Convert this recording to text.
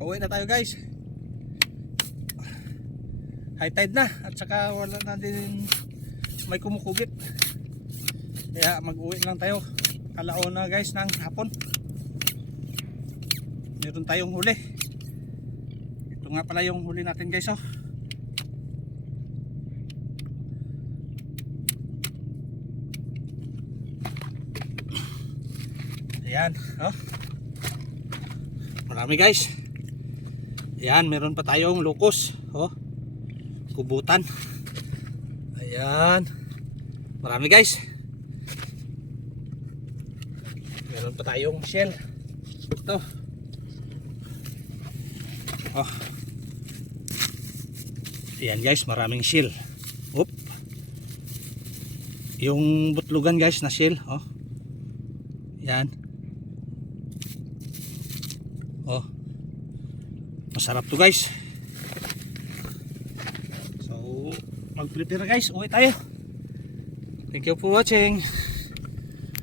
Pauwi na tayo guys. High tide na at saka wala na din may kumukubit. Kaya mag-uwi lang tayo. Alauna guys ng hapon. Meron tayong huli. Ito nga pala yung huli natin guys, oh. Ayan, oh. Marami guys. Ayan, meron pa tayong lukos, oh. Kubutan. Ayan. Marami guys. Meron pa tayong shell. Ito. Oh. Ayan guys, maraming shell. Oop. Yung butlugan guys na shell, oh. Ayan. Oh. Masarap to guys. So, mag-prepare guys. Uwi tayo. Thank you for watching.